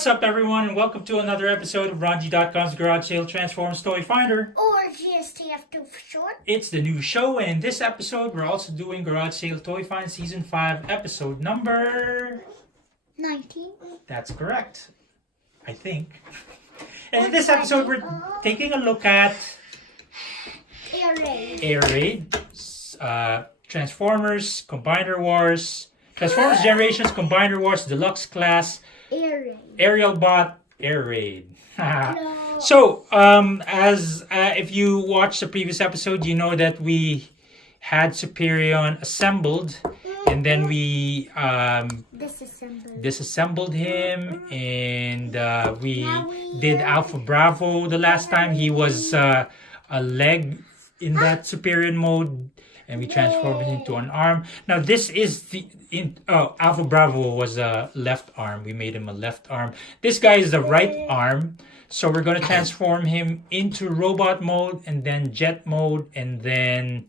What's up, everyone, and welcome to another episode of RONJIE.COM's Garage Sale Transforms Toy Finder. Or GSTF2 for short. It's the new show, and in this episode, we're also doing Garage Sale Toy Find Season 5, episode number... 19. That's correct. I think. And in this episode, we're taking a look at... Air Raid. Transformers, Combiner Wars... Transformers Generations, Combiner Wars, Deluxe Class... Aerial Bot, Air Raid. No. So, if you watched the previous episode, you know that we had Superion assembled, and then we disassembled him, and we did Alpha Bravo the last time. He was a leg in that Superion mode, and we transformed him into an arm. Now this is Alpha Bravo was a left arm. We made him a left arm. This guy is the right arm. So we're going to transform him into robot mode, and then jet mode, and then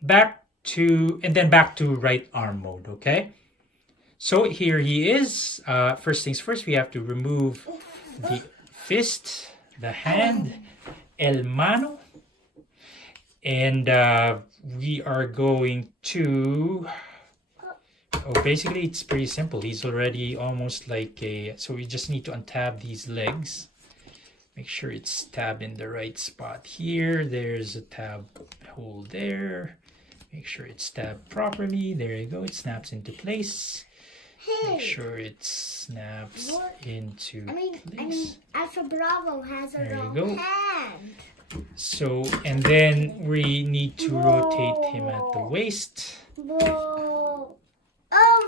back to right arm mode, okay? So here he is. First things first, we have to remove the fist, the hand, el mano, and we are going to... Oh, basically it's pretty simple. He's already almost like a... So we just need to untab these legs. Make sure it's tabbed in the right spot here. There's a tab hole there. Make sure it's tabbed properly. There you go. It snaps into place. Make sure it snaps into place. Alpha Bravo has a wrong hand. So, and then we need to rotate him at the waist.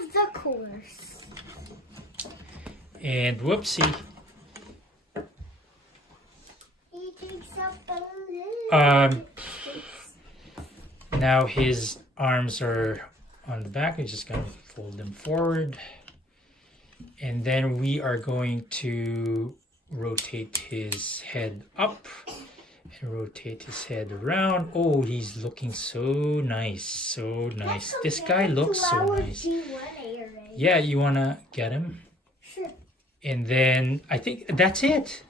Of the course. And whoopsie. He takes up a little. Now his arms are on the back. We're just going to fold them forward. And then we are going to rotate his head up. And rotate his head around. Oh, he's looking so nice. So nice. This guy looks so nice. Yeah, you want to get him? Sure. And then I think that's it.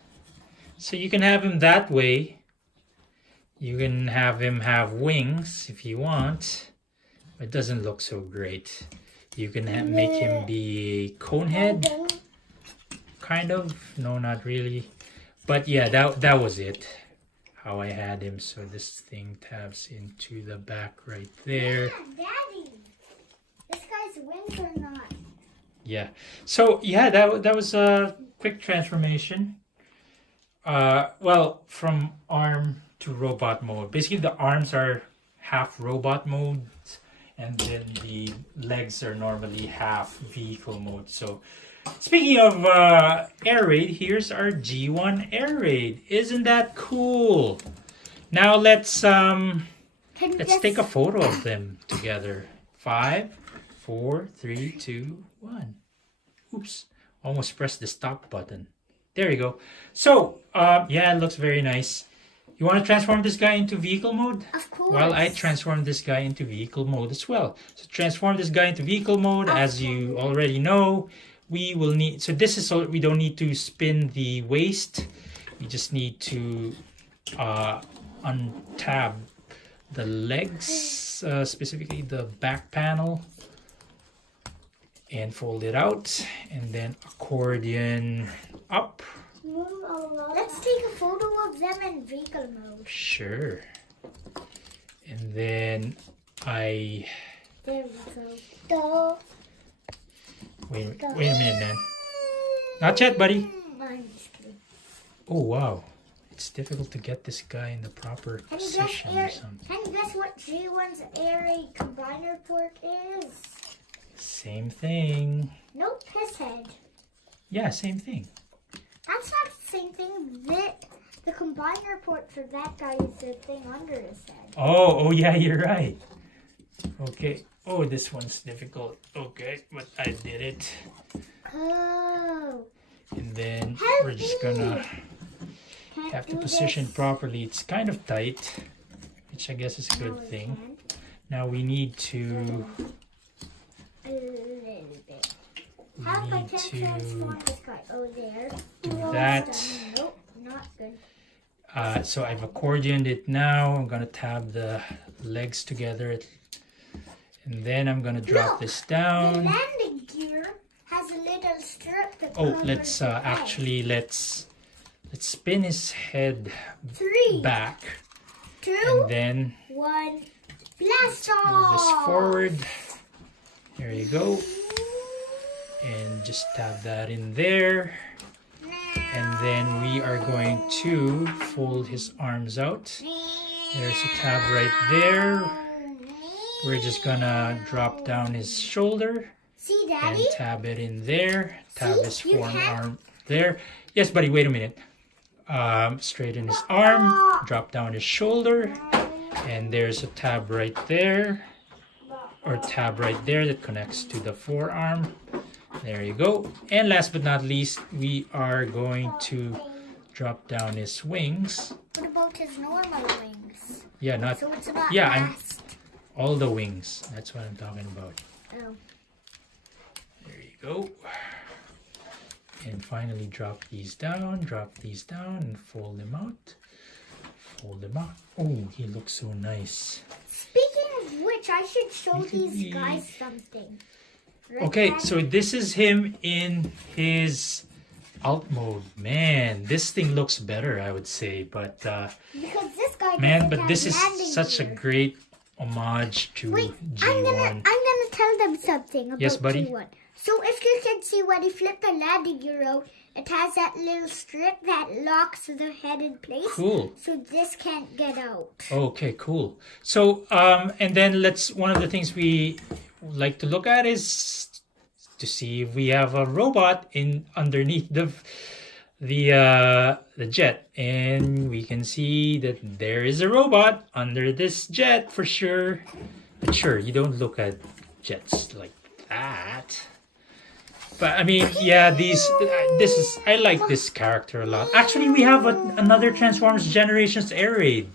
So you can have him that way. You can have him have wings if you want. It doesn't look so great. You can make him be a cone head. Kind of. No, not really. But yeah, that was it. How I had him. So this thing tabs into the back right there. Yeah, Daddy. This guy's wings are not. Yeah. So yeah, that was a quick transformation. Well, from arm to robot mode. Basically, the arms are half robot mode, and then the legs are normally half vehicle mode. So, speaking of Air Raid, here's our G1 Air Raid. Isn't that cool? Now let's take a photo of them together. 5, 4, 3, 2, 1. Oops, almost pressed the stop button. There you go. So, yeah, it looks very nice. You want to transform this guy into vehicle mode? Of course. Well, I transformed this guy into vehicle mode as well. So transform this guy into vehicle mode, as you already know. We will need, so this is so we don't need to spin the waist. We just need to untab the legs, specifically the back panel, and fold it out, and then accordion up. Let's take a photo of them in vehicle mode. Sure. And then There we go. Wait a minute, man. Not yet, buddy. I'm just kidding. Oh, wow. It's difficult to get this guy in the proper position or something. Can you guess what G1's Air Raid combiner port is? Same thing. Nope, his head. Yeah, same thing. That's not the same thing. The combiner port for that guy is the thing under his head. Oh, yeah, you're right. Okay. Oh, this one's difficult. Okay, but I did it. Oh. And then we're just gonna have to position properly. It's kind of tight, which I guess is a good thing. Now we need to A little bit. How we I need can to transform this guy? Oh, there. do Almost that. done. Nope, not good. So I've accordioned it now. I'm gonna tab the legs together, and then I'm gonna drop Look, this the down. landing gear has a little strip that Oh, covers let's the head. actually let's spin his head 3, back, 2, and then 1. Blast off! move this forward. There you go, and just tab that in there. And then we are going to fold his arms out. There's a tab right there. We're just gonna drop down his shoulder See, and Daddy? tab it in there. Tab See, his you forearm there. Yes, buddy, wait a minute. Straighten his arm, drop down his shoulder, and there's a tab right there, or tab right there that connects to the forearm. There you go. And last but not least, we are going to drop down his wings. What about his normal wings? Yeah, not So it's about yeah, I'm last. all the wings. That's what I'm talking about. Oh. There you go. And finally drop these down, and fold them out. Fold them out. Oh, he looks so nice. Speaking of which, I should show Look at these me. guys something. Right, Okay, Daddy? so this is him in his alt mode. Man, this thing looks better, I would say. But Because this guy man, doesn't but have this is landing such a gear. great homage to Wait, G1. I'm gonna tell them something about Yes, buddy? G1. So if you can see when you flip the landing gear out, it has that little strip that locks the head in place. Cool. So this can't get out. Okay, cool. So, and then one of the things we like to look at is to see if we have a robot underneath the jet, and we can see that there is a robot under this jet for sure. But sure, you don't look at jets like that. But I mean, yeah, I like this character a lot. Actually, we have another Transformers Generations air raid.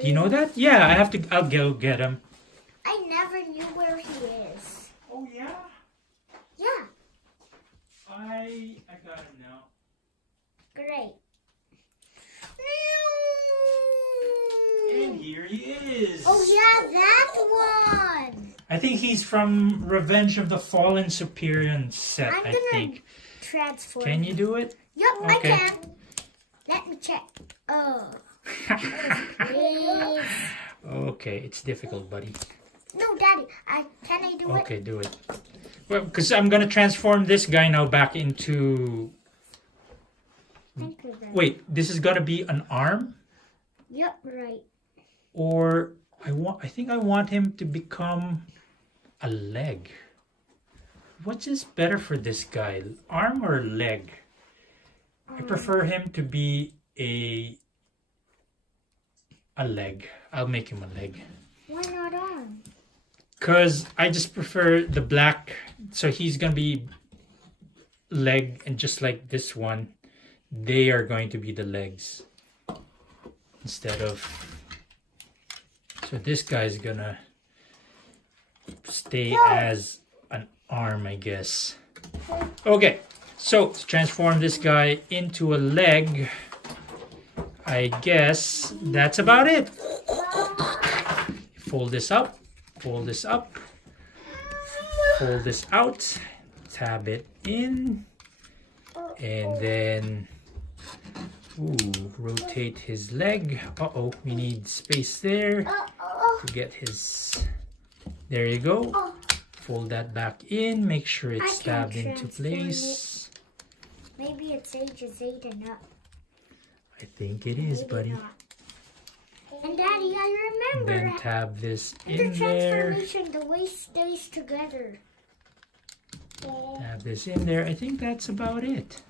Do you know that? Yeah, I'll go get him. I never knew where he is. Oh yeah? Yeah, I got him now. great. And here he is. Oh yeah, that one. I think he's from Revenge of the Fallen Superior set, I'm I gonna think. transform. Can you do it? Yep, I Okay. can. Let me check. Oh, please. Okay, it's difficult, buddy. No, Daddy. Can I do it? Okay, do it. Well, because I'm gonna transform this guy now back into... Thank you, Daddy. Wait, this is gonna be an arm? Yep, right. Or I think I want him to become a leg. Which is better for this guy, arm or leg? I prefer him to be a leg. I'll make him a leg. Why not on? Because I just prefer the black. So he's going to be leg, and just like this one, they are going to be the legs. Instead of... So this guy's going to stay as an arm, I guess. Okay, so to transform this guy into a leg, I guess that's about it. Fold this up, fold this up, fold this out, tab it in, and then rotate his leg. Uh-oh, we need space there to get his... There you go. Fold that back in, make sure it's I can stabbed into transform place. Maybe it's ages 8 and up. I think it is, Maybe buddy. not. And Daddy, I remember Then tab this the in there. transformation, the waist stays together. Tab this in there. I think that's about it.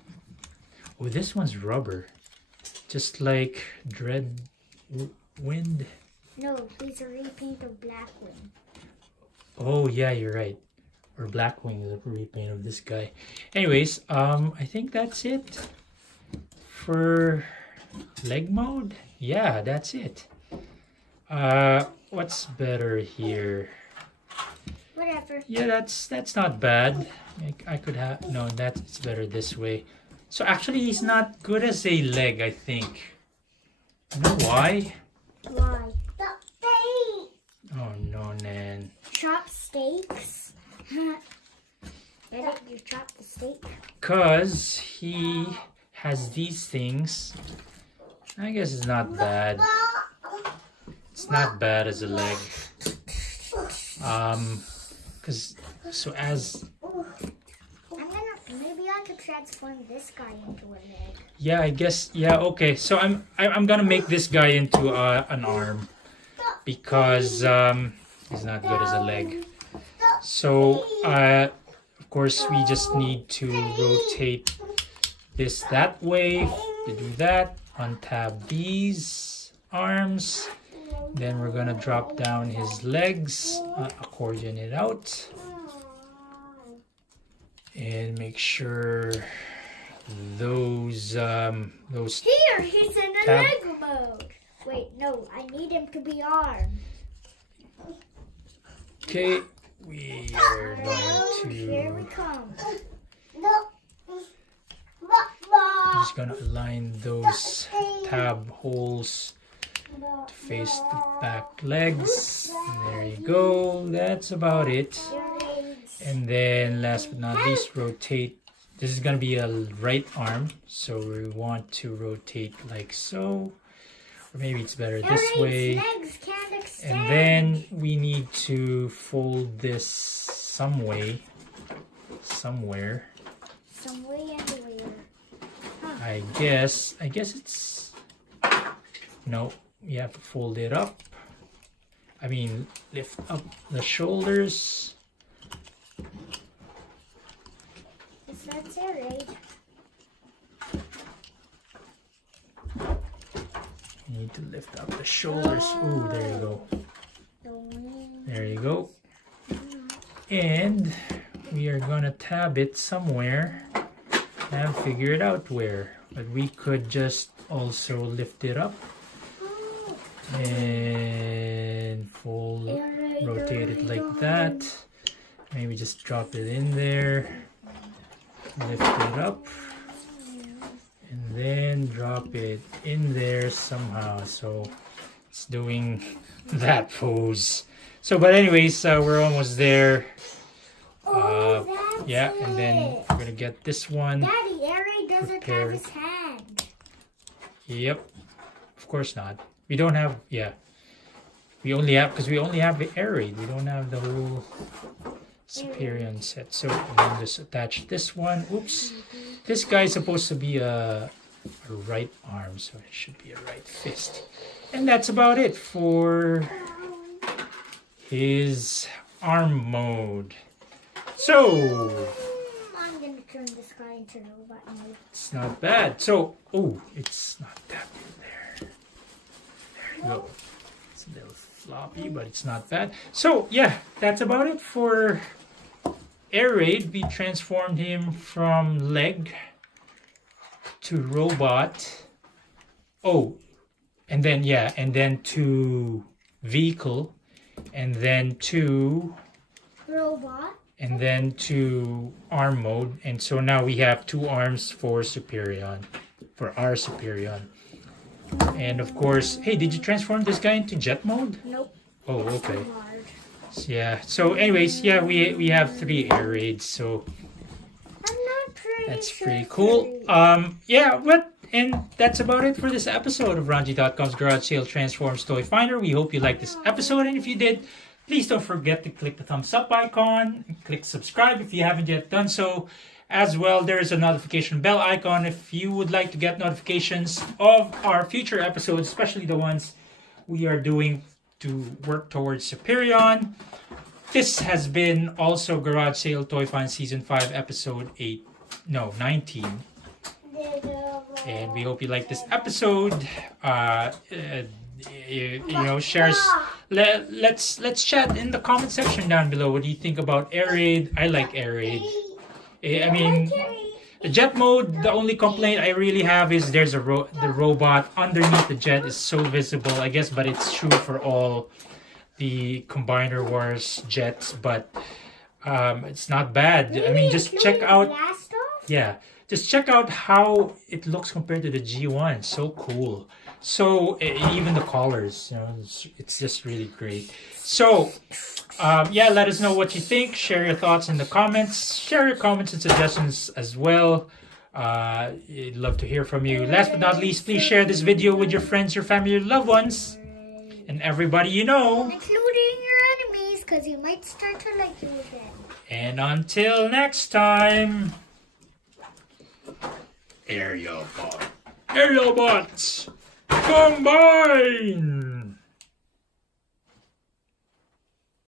Oh, this one's rubber. Just like Wind. No, he's a repaint of Blackwing. Oh, yeah, you're right. Or Blackwing is a repaint of this guy. Anyways, I think that's it for leg mode. Yeah, that's it. What's better here? What whatever. Yeah, that's not bad. I could have no. It's better this way. So actually, he's not good as a leg. I think. You know why? Why? Oh no, Nan. Chopsticks. Edit, you chop the steak. Cause he has these things. I guess it's not bad. It's not bad as a leg. Cause so as Maybe I could transform this guy into a leg. yeah, I guess yeah. Okay, so I'm gonna make this guy into an arm because he's not good as a leg. So of course we just need to rotate this that way to do that. Untab these arms. Then we're gonna drop down his legs, accordion it out, and make sure those Here, he's in a leg mode. Wait, no, I need him to be armed. Okay, we are going Here we to come. I'm just gonna align those tab holes to face the back legs. And there you go. That's about it. And then last but not least, rotate. This is gonna be a right arm, so we want to rotate like so, or maybe it's better this way. And then we need to fold this some way, somewhere. Some way anywhere. I guess it's no. You have to fold it up. I mean, lift up the shoulders. That's it, right? You need to lift up the shoulders. Ooh, there you go. There you go. And we are gonna tab it somewhere and figure it out where. But we could just also lift it up and fold, rotate it like that. Maybe just drop it in there, lift it up, and then drop it in there somehow. So it's doing that pose. So, but anyways, we're almost there. Yeah, and then we're gonna get this one. Daddy, Ari doesn't have his hand. Yep, of course not. We don't have, yeah. We only have, because we only have the air raid. We don't have the whole Superion set. So I'm gonna just attach this one. Oops. This guy is supposed to be a right arm, so it should be a right fist. And that's about it for his arm mode. So I'm gonna turn this guy into robot mode. it's not bad. So, oh, it's not that there. There you go. It's a little floppy, but it's not bad. So, yeah, that's about it for Air Raid. We transformed him from leg to robot. Oh, and then, yeah, and then to vehicle, and then to robot, and then to arm mode. And so now we have 2 arms for Superion, for our Superion. And of course, hey, did you transform this guy into jet mode? Nope. Oh, okay. Yeah. So anyways, yeah, we have 3 air raids, so I'm not pretty that's sure pretty cool. Yeah, but and that's about it for this episode of RONJIE.com's Garage Sale Transforms Toy Finder. We hope you liked this episode, and if you did, please don't forget to click the thumbs up icon and click subscribe if you haven't yet done so. As well, there is a notification bell icon if you would like to get notifications of our future episodes, especially the ones we are doing to work towards Superion. This has been also Garage Sale Toy Find Season 5, Episode 19. And we hope you like this episode. You know, shares. Let's chat in the comment section down below. What do you think about Air Raid? I like Air Raid. I mean, the jet mode, the only complaint I really have is there's the robot underneath the jet is so visible, I guess, but it's true for all the Combiner Wars jets, but it's not bad. I mean, just check out. Blast off? Yeah, just check out how it looks compared to the G1. So cool. So even the colors, you know, it's just really great. So yeah, let us know what you think. Share your thoughts in the comments. Share your comments and suggestions as well. I'd love to hear from you. Last but not least, please share this video with your friends, your family, your loved ones, and everybody you know. Including your enemies, because you might start to like you again. And until next time, aerial bots, combine!